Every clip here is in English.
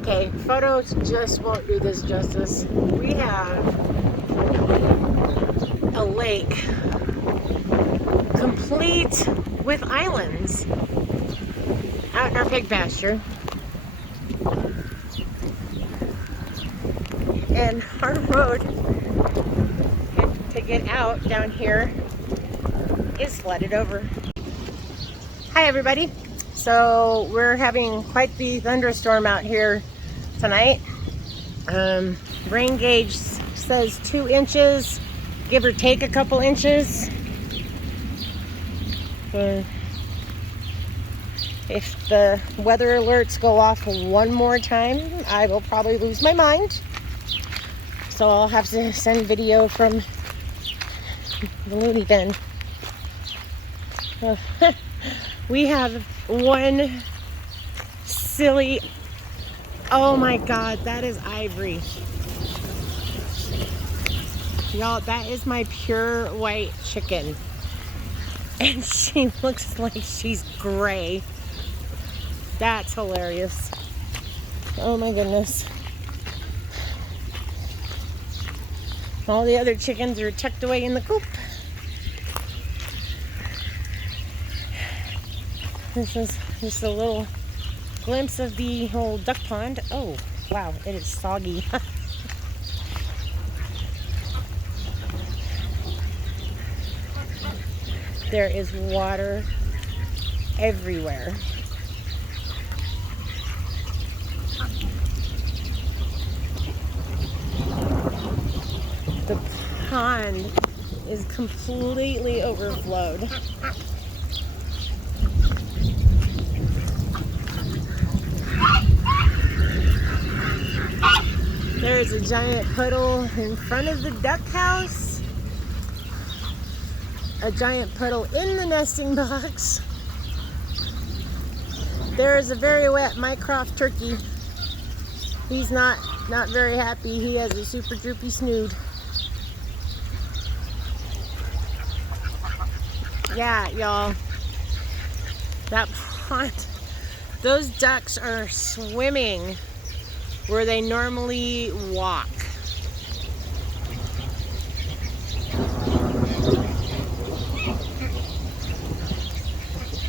Okay, photos just won't do this justice. We have a lake complete with islands out in our pig pasture. And our road to get out down here is flooded over. Hi everybody. So we're having quite the thunderstorm out here tonight. Rain gauge says 2 inches, give or take a couple inches. If the weather alerts go off one more time, I will probably lose my mind. So I'll have to send video from the loony bin. We have one silly, oh my God, that is Ivory. Y'all, that is my pure white chicken. And she looks like she's gray. That's hilarious. Oh my goodness. All the other chickens are tucked away in the coop. This is just a little glimpse of the whole duck pond. Oh, wow, it is soggy. There is water everywhere. The pond is completely overflowed. There's a giant puddle in front of the duck house. A giant puddle in the nesting box. There is a very wet Mycroft turkey. He's not very happy. He has a super droopy snood. Yeah, y'all. That pond, those ducks are swimming where they normally walk.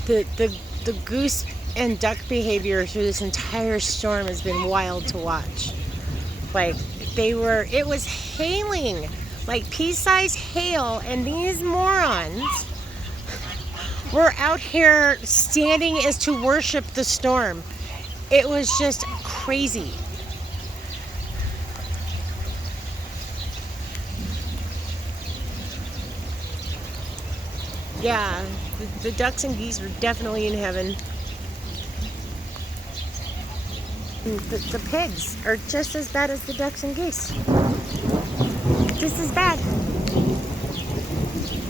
The goose and duck behavior through this entire storm has been wild to watch. Like, it was hailing, like pea-sized hail, and these morons were out here standing as to worship the storm. It was just crazy. Yeah, the ducks and geese were definitely in heaven. The pigs are just as bad as the ducks and geese. Just as bad.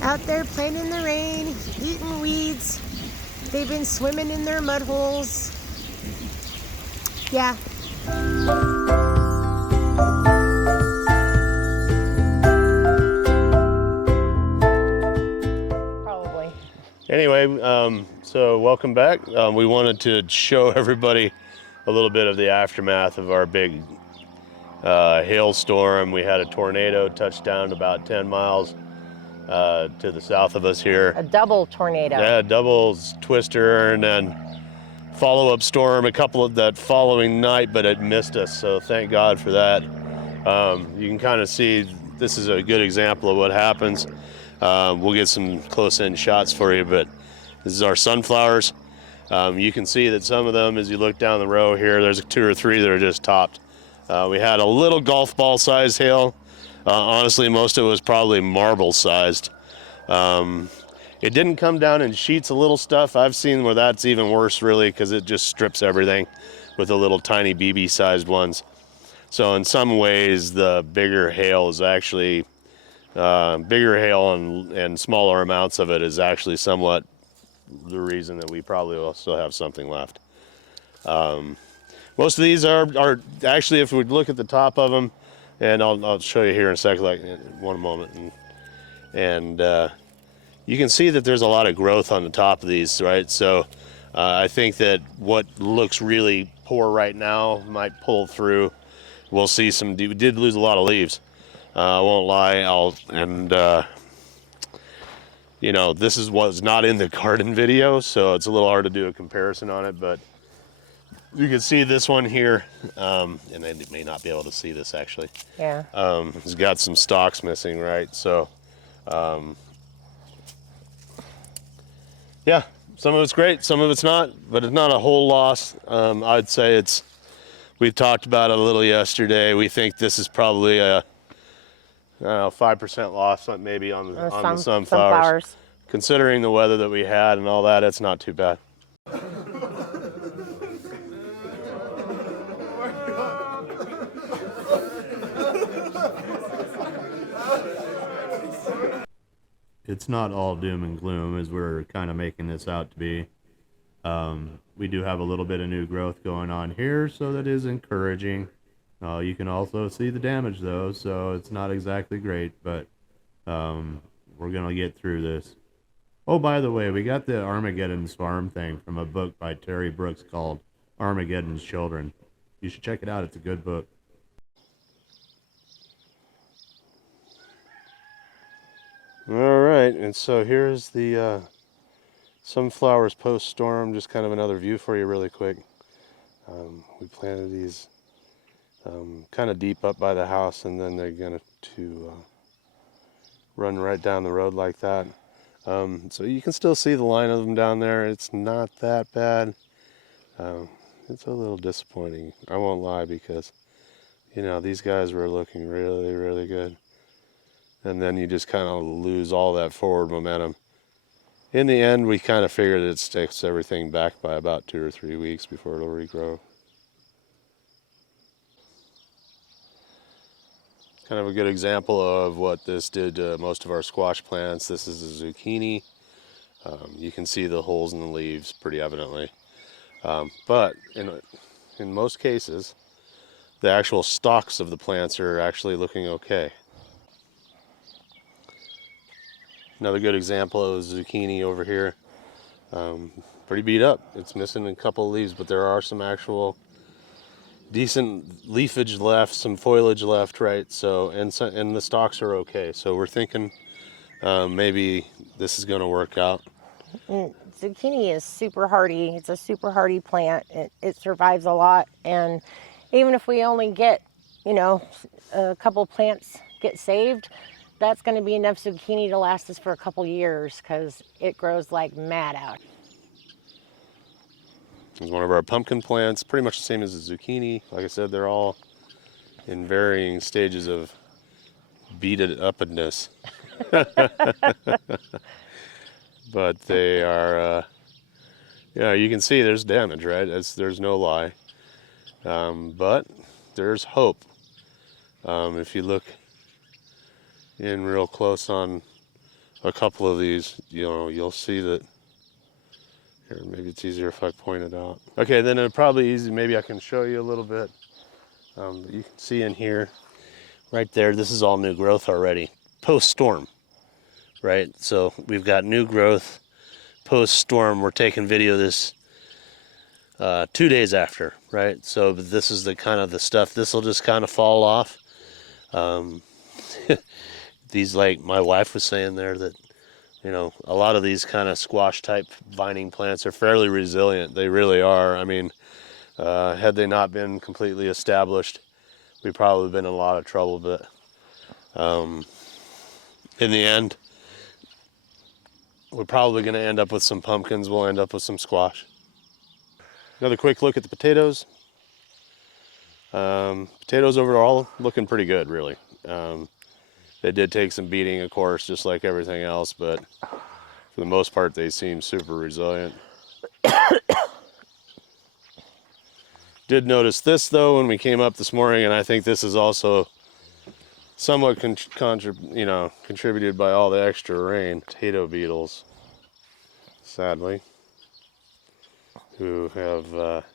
Out there playing in the rain, eating weeds. They've been swimming in their mud holes. Yeah. Probably. Anyway, so welcome back. We wanted to show everybody a little bit of the aftermath of our big hailstorm. We had a tornado touch down about 10 miles to the south of us here. A double tornado. Yeah, double twister, and then follow-up storm a couple of that following night, but it missed us, so thank God for that. You can kind of see this is a good example of what happens. We'll get some close-in shots for you, but this is our sunflowers. You can see that some of them, as you look down the row here, there's 2 or 3 that are just topped. We had a little golf ball sized hail. Honestly, most of it was probably marble sized. It didn't come down in sheets of little stuff. I've seen where that's even worse, really, because it just strips everything with the little tiny BB sized ones. So in some ways, the bigger hail is actually, bigger hail and smaller amounts of it is actually somewhat the reason that we probably will still have something left. Most of these are actually, if we look at the top of them, and I'll show you here in a second, like in one moment, and you can see that there's a lot of growth on the top of these, right? So I think that what looks really poor right now, might pull through. We'll see some. We did lose a lot of leaves. I won't lie. You know, this is what's not in the garden video, so it's a little hard to do a comparison on it, but you can see this one here, and they may not be able to see this actually. Yeah. It's got some stalks missing, right? So, yeah, some of it's great, some of it's not, but it's not a whole loss. I'd say we talked about it a little yesterday. We think this is probably a, I don't know, 5% loss maybe on the sunflowers. Considering the weather that we had and all that, it's not too bad. It's not all doom and gloom as we're kind of making this out to be. We do have a little bit of new growth going on here, so that is encouraging. You can also see the damage though, so it's not exactly great, but we're gonna get through this. Oh, by the way, we got the Armageddon's farm thing from a book by Terry Brooks called Armageddon's Children. You should check it out. It's a good book. All right, and so here's the sunflowers post-storm, just kind of another view for you really quick. We planted these kind of deep up by the house, and then they're going to run right down the road like that. So you can still see the line of them down there. It's not that bad. It's a little disappointing, I won't lie, because, you know, these guys were looking really, really good. And then you just kind of lose all that forward momentum. In the end, we kind of figured it sticks everything back by about 2 or 3 weeks before it'll regrow. Kind of a good example of what this did to most of our squash plants. This is a zucchini. You can see the holes in the leaves pretty evidently. But in most cases, the actual stalks of the plants are actually looking okay. Another good example is zucchini over here. Pretty beat up. It's missing a couple of leaves, but there are some actual decent leafage left, some foliage left, right? So, and the stalks are okay. So we're thinking maybe this is going to work out. Zucchini is super hardy. It's a super hardy plant. It survives a lot, and even if we only get, you know, a couple plants get saved, that's going to be enough zucchini to last us for a couple years because it grows like mad out. It's one of our pumpkin plants, pretty much the same as the zucchini. Like I said, they're all in varying stages of beat-it-upness. But they are, yeah, you can see there's damage, right? There's no lie. But there's hope. If you look in real close on a couple of these, you know, you'll see that. Here, maybe it's easier if I point it out. Okay, then it'll probably easy. Maybe I can show you a little bit. You can see in here, right there, this is all new growth already, post-storm, right? So we've got new growth post-storm. We're taking video of this 2 days after, right? So this is the kind of the stuff. This will just kind of fall off. These, like my wife was saying there, that, you know, a lot of these kind of squash type vining plants are fairly resilient. They really are. I mean, had they not been completely established, we'd probably been in a lot of trouble. But in the end, we're probably going to end up with some pumpkins. We'll end up with some squash. Another quick look at the potatoes. Potatoes overall looking pretty good, really. They did take some beating, of course, just like everything else, but for the most part, they seem super resilient. Did notice this, though, when we came up this morning, and I think this is also somewhat contributed by all the extra rain. Potato beetles, sadly, who have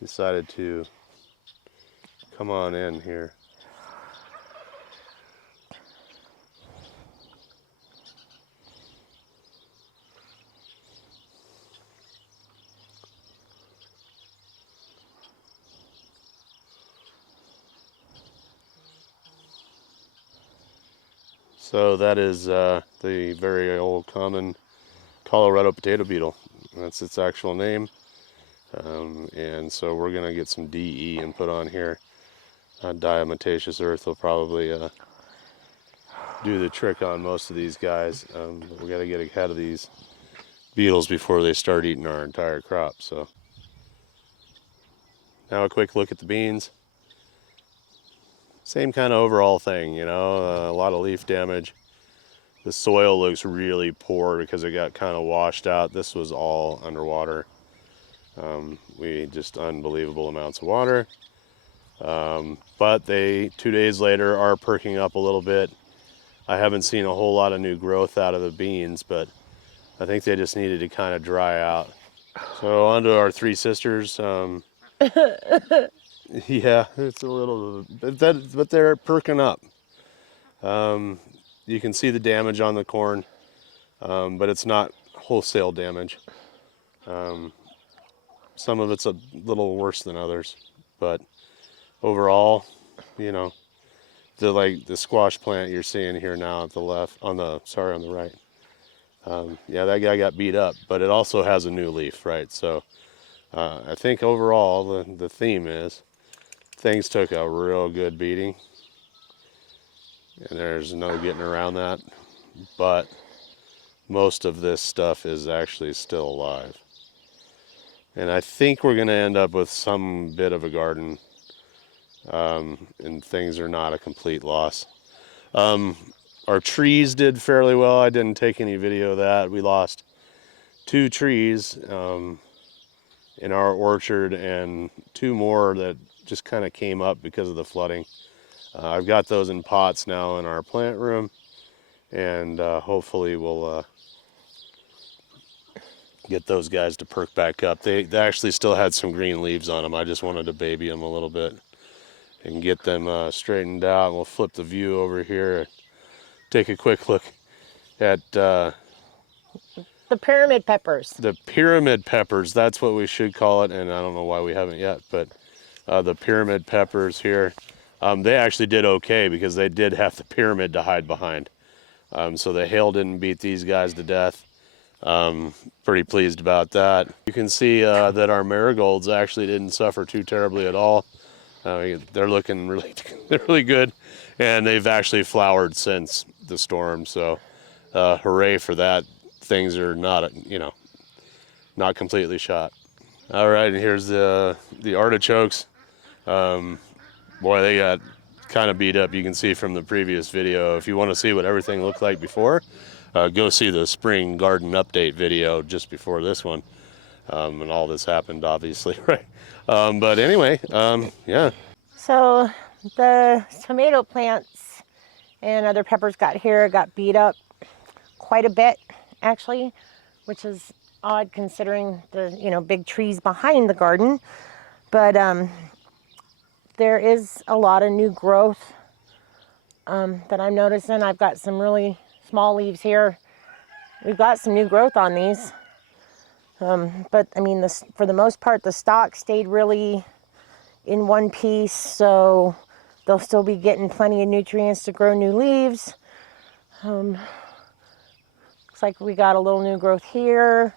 decided to come on in here. So that is the very old common Colorado potato beetle. That's its actual name. And so we're going to get some DE and put on here. Diatomaceous earth will probably do the trick on most of these guys. But we got to get ahead of these beetles before they start eating our entire crop. So now a quick look at the beans. Same kind of overall thing, you know, a lot of leaf damage. The soil looks really poor because it got kind of washed out. This was all underwater. We just unbelievable amounts of water. But they 2 days later are perking up a little bit. I haven't seen a whole lot of new growth out of the beans, but I think they just needed to kind of dry out. So on to our three sisters. Yeah, it's a little, but they're perking up. You can see the damage on the corn, but it's not wholesale damage. Some of it's a little worse than others, but overall, you know, the squash plant you're seeing here now at the left, on the right. Yeah, that guy got beat up, but it also has a new leaf, right? So I think overall the theme is things took a real good beating, and there's no getting around that. But most of this stuff is actually still alive. And I think we're going to end up with some bit of a garden, and things are not a complete loss. Our trees did fairly well. I didn't take any video of that. We lost 2 trees in our orchard and 2 more that just kind of came up because of the flooding. I've got those in pots now in our plant room, and hopefully we'll get those guys to perk back up. They actually still had some green leaves on them. I just wanted to baby them a little bit and get them straightened out. We'll flip the view over here and take a quick look at the pyramid peppers. The pyramid peppers, that's what we should call it, and I don't know why we haven't yet, but the pyramid peppers here, they actually did okay because they did have the pyramid to hide behind. So the hail didn't beat these guys to death. Pretty pleased about that. You can see that our marigolds actually didn't suffer too terribly at all. They're looking really good, and they've actually flowered since the storm. So hooray for that. Things are not, not completely shot. All right, and here's the artichokes. Boy, they got kind of beat up. You can see from the previous video. If you want to see what everything looked like before, go see the spring garden update video just before this one. And all this happened, obviously, right? But anyway, yeah. So the tomato plants and other peppers got beat up quite a bit, actually, which is odd considering the big trees behind the garden. But there is a lot of new growth that I'm noticing. I've got some really small leaves here. We've got some new growth on these. But I mean, for the most part, the stalk stayed really in one piece, so they'll still be getting plenty of nutrients to grow new leaves. Looks like we got a little new growth here.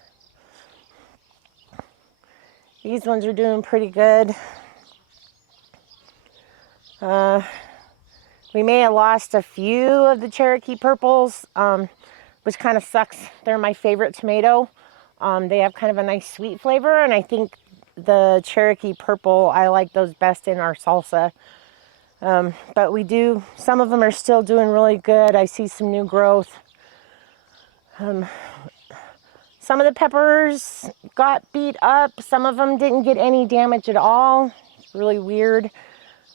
These ones are doing pretty good. We may have lost a few of the Cherokee purples, which kind of sucks. They're my favorite tomato. They have kind of a nice sweet flavor, and I think the Cherokee purple, I like those best in our salsa. But some of them are still doing really good. I see some new growth. Some of the peppers got beat up. Some of them didn't get any damage at all. It's really weird.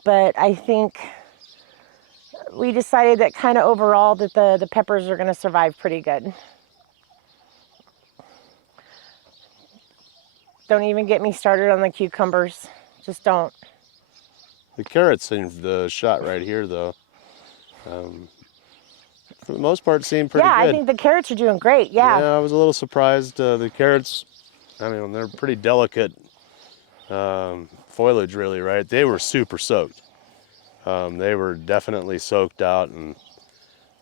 But I think we decided that kind of overall that the peppers are going to survive pretty good. Don't even get me started on the cucumbers. Just don't. The carrots seem the shot right here, though. For the most part, seem pretty good. Yeah, I think the carrots are doing great. Yeah. Yeah, I was a little surprised. The carrots, I mean, they're pretty delicate foliage, really, right? They were super soaked. They were definitely soaked out, and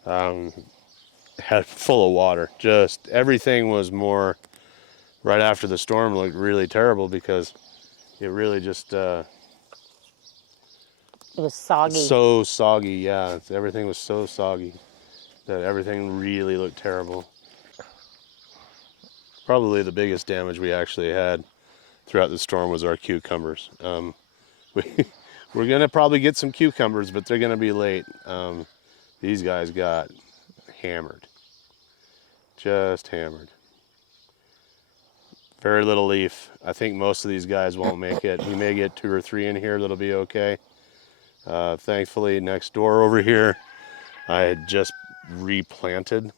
had full of water. Just everything was more, right after the storm looked really terrible because it really just, It was soggy. so soggy, yeah. Everything was so soggy that everything really looked terrible. Probably the biggest damage we actually had throughout the storm was our cucumbers. We're gonna probably get some cucumbers, but they're gonna be late. These guys got hammered, just hammered. Very little leaf. I think most of these guys won't make it. We may get 2 or 3 in here that'll be okay. Thankfully, next door over here, I had just replanted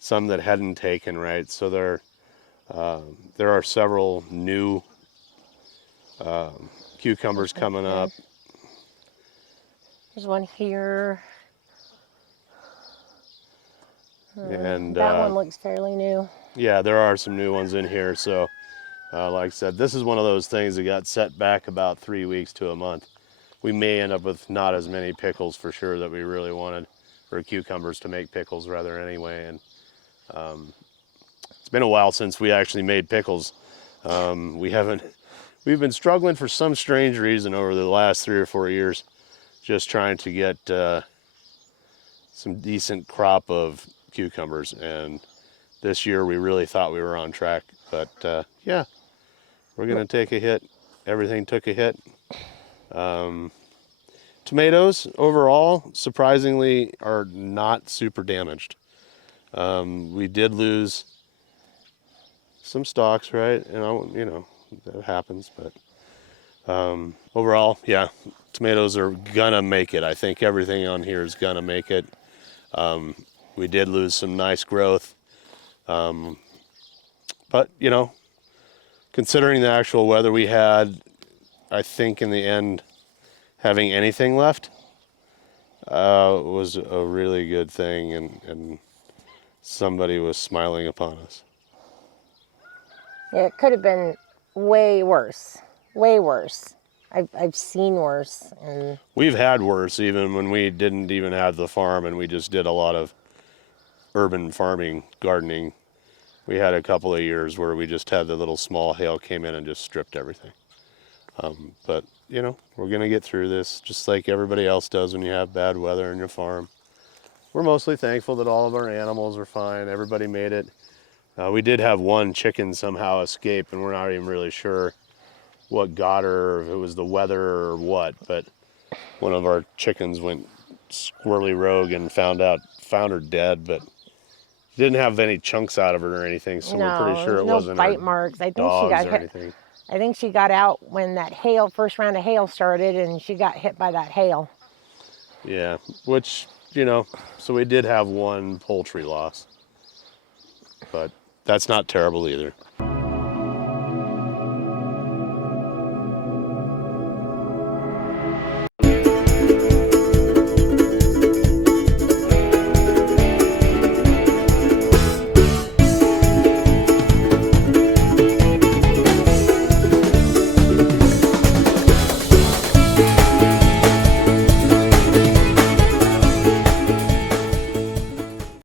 some that hadn't taken right. So there are several new cucumbers coming up. There's one here. And that one looks fairly new. Yeah, there are some new ones in here. So like I said, this is one of those things that got set back about 3 weeks to a month. We may end up with not as many pickles for sure that we really wanted, or cucumbers to make pickles rather anyway. And it's been a while since we actually made pickles. We've been struggling for some strange reason over the last 3 or 4 years, just trying to get some decent crop of cucumbers. And this year we really thought we were on track, but yeah, we're gonna take a hit. Everything took a hit. Tomatoes overall, surprisingly, are not super damaged. We did lose some stalks, right? And you know, that happens, but overall, yeah, tomatoes are gonna make it. I think everything on here is gonna make it. We did lose some nice growth, but you know, considering the actual weather we had, I think in the end, having anything left was a really good thing, and somebody was smiling upon us. Yeah, it could have been way worse. Way worse. I've seen worse. And we've had worse, even when we didn't even have the farm and we just did a lot of urban farming, gardening. We had a couple of years where we just had the little small hail came in and just stripped everything. But you know, we're gonna get through this just like everybody else does when you have bad weather in your farm. We're mostly thankful that all of our animals are fine. Everybody made it. We did have one chicken somehow escape, and we're not even really sure what got her, or if it was the weather or what, but one of our chickens went squirrely rogue and found her dead, but didn't have any chunks out of her or anything, so no, we're pretty sure it no wasn't bite her marks. I think dogs she got or hit. anything. I think she got out when that first round of hail started, and she got hit by that hail. Yeah, which, you know, so we did have one poultry loss, but that's not terrible either.